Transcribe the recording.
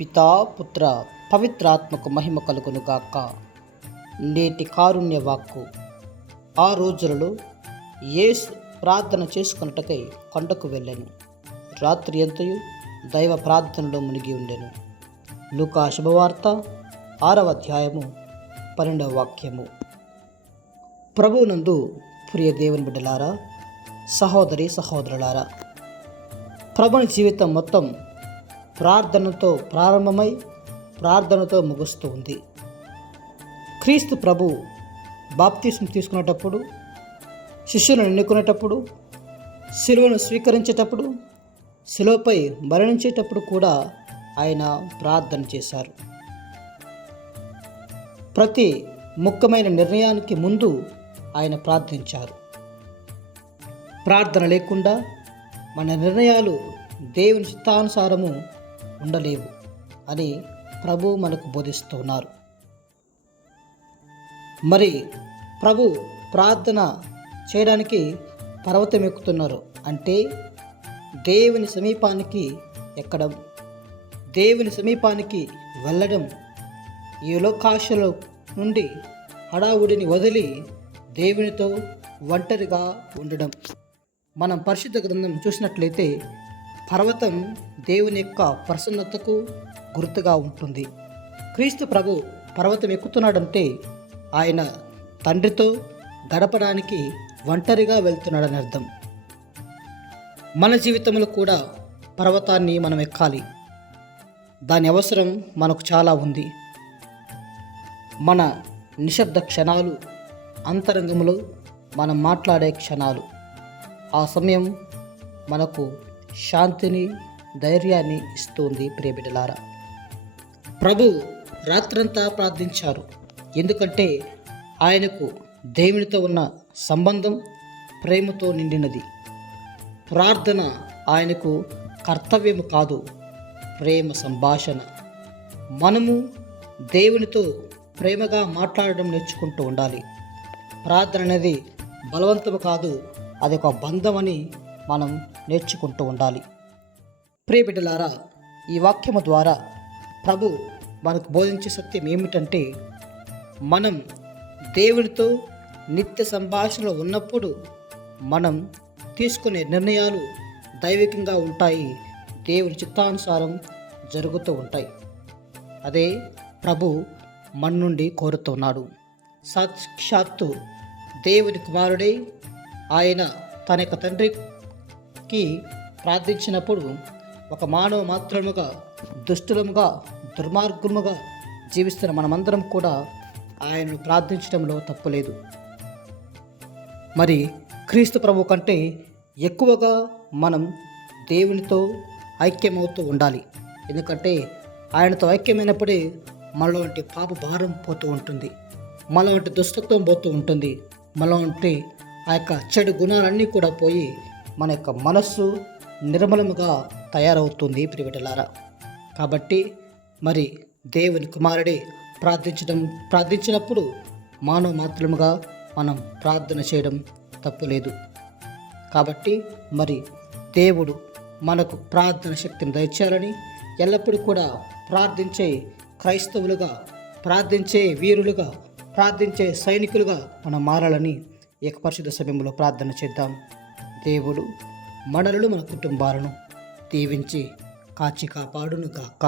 పితా పుత్ర పవిత్రాత్మకు మహిమ కలుగునుగాక. నేటి కారుణ్య వాక్కు. ఆ రోజులలో యేసు ప్రార్థన చేసుకున్నటకై కొండకు వెళ్ళాను. రాత్రి ఎంతయు దైవ ప్రార్థనలో మునిగి ఉండెను. లూకా శుభవార్త ఆరవ అధ్యాయము పన్నెండవ వాక్యము. ప్రభువునందు ప్రియ దేవుని బిడ్డలారా సహోదరి సహోదరులారా ప్రభుని జీవితం మొత్తం ప్రార్థనతో ప్రారంభమై ప్రార్థనతో ముగుస్తూ ఉంది. క్రీస్తు ప్రభు బాప్తీసం తీసుకునేటప్పుడు శిష్యులను ఎన్నుకునేటప్పుడు శిలువను స్వీకరించేటప్పుడు శిలువపై మరణించేటప్పుడు కూడా ఆయన ప్రార్థన చేశారు. ప్రతి ముఖ్యమైన నిర్ణయానికి ముందు ఆయన ప్రార్థించారు. ప్రార్థన లేకుండా మన నిర్ణయాలు దేవుని చిత్తానుసారము ఉండలేవు అని ప్రభు మనకు బోధిస్తున్నారు. మరి ప్రభు ప్రార్థన చేయడానికి పర్వతం ఎక్కుతున్నారు అంటే దేవుని సమీపానికి ఎక్కడం దేవుని సమీపానికి వెళ్ళడం ఈ లోకాశలో నుండి హడావుడిని వదిలి దేవునితో ఒంటరిగా ఉండడం. మనం పరిశుద్ధ గ్రంథం చూసినట్లయితే పర్వతం దేవుని యొక్క ప్రసన్నతకు గుర్తుగా ఉంటుంది. క్రీస్తు ప్రభు పర్వతం ఎక్కుతున్నాడంటే ఆయన తండ్రితో గడపడానికి ఒంటరిగా వెళ్తున్నాడని అర్థం. మన జీవితంలో కూడా పర్వతాన్ని మనం ఎక్కాలి. దాని అవసరం మనకు చాలా ఉంది. మన నిశ్శబ్ద క్షణాలు అంతరంగంలో మనం మాట్లాడే క్షణాలు. ఆ సమయం మనకు శాంతిని ధైర్యాన్ని ఇస్తుంది ప్రియబిడలారా ప్రభు రాత్రంతా ప్రార్థించారు. ఎందుకంటే ఆయనకు దేవునితో ఉన్న సంబంధం ప్రేమతో నిండినది. ప్రార్థన ఆయనకు కర్తవ్యము కాదు ప్రేమ సంభాషణ. మనము దేవునితో ప్రేమగా మాట్లాడడం నేర్చుకుంటూ ఉండాలి. ప్రార్థన అనేది బలవంతము కాదు అది ఒక బంధం అని మనం నేర్చుకుంటూ ఉండాలి. ప్రియబిడ్డలారా ఈ వాక్యము ద్వారా ప్రభు మనకు బోధించే సత్యం ఏమిటంటే మనం దేవునితో నిత్య సంభాషణలో ఉన్నప్పుడు మనం తీసుకునే నిర్ణయాలు దైవికంగా ఉంటాయి. దేవుని చిత్తానుసారం జరుగుతూ ఉంటాయి. అదే ప్రభు మన నుండి కోరుతున్నాడు. సాక్షాత్తు దేవుని కుమారుడై ఆయన తన యొక్క తండ్రి తండ్రికి ప్రార్థించినప్పుడు ఒక మానవ మాత్రముగా దుష్టులముగా దుర్మార్గముగా జీవిస్తున్న మనమందరం కూడా ఆయనను ప్రార్థించడంలో తప్పులేదు మరి క్రీస్తు ప్రభు కంటే ఎక్కువగా మనం దేవునితో ఐక్యమవుతూ ఉండాలి. ఎందుకంటే ఆయనతో ఐక్యమైనప్పుడే మనలో వంటి పాప భారం పోతూ ఉంటుంది. మనలో వంటి దుష్టత్వం పోతూ ఉంటుంది. మనలో వంటి ఆ యొక్క చెడు గుణాలన్నీ కూడా పోయి మన యొక్క మనస్సు నిర్మలముగా తయారవుతుంది ప్రివిటలారా కాబట్టి మరి దేవుని కుమారుడే ప్రార్థించడం ప్రార్థించినప్పుడు మానవ మాత్రముగా మనం ప్రార్థన చేయడం తప్పులేదు. కాబట్టి మరి దేవుడు మనకు ప్రార్థన శక్తిని దయచేయాలని ఎల్లప్పుడూ కూడా ప్రార్థించే క్రైస్తవులుగా ప్రార్థించే వీరులుగా ప్రార్థించే సైనికులుగా మనం మారాలని ఏక పరిశుద్ధ సమయంలో ప్రార్థన చేద్దాం. దేవుడు మనలను మన కుటుంబాలను దీవించి కాచి కాపాడును గాక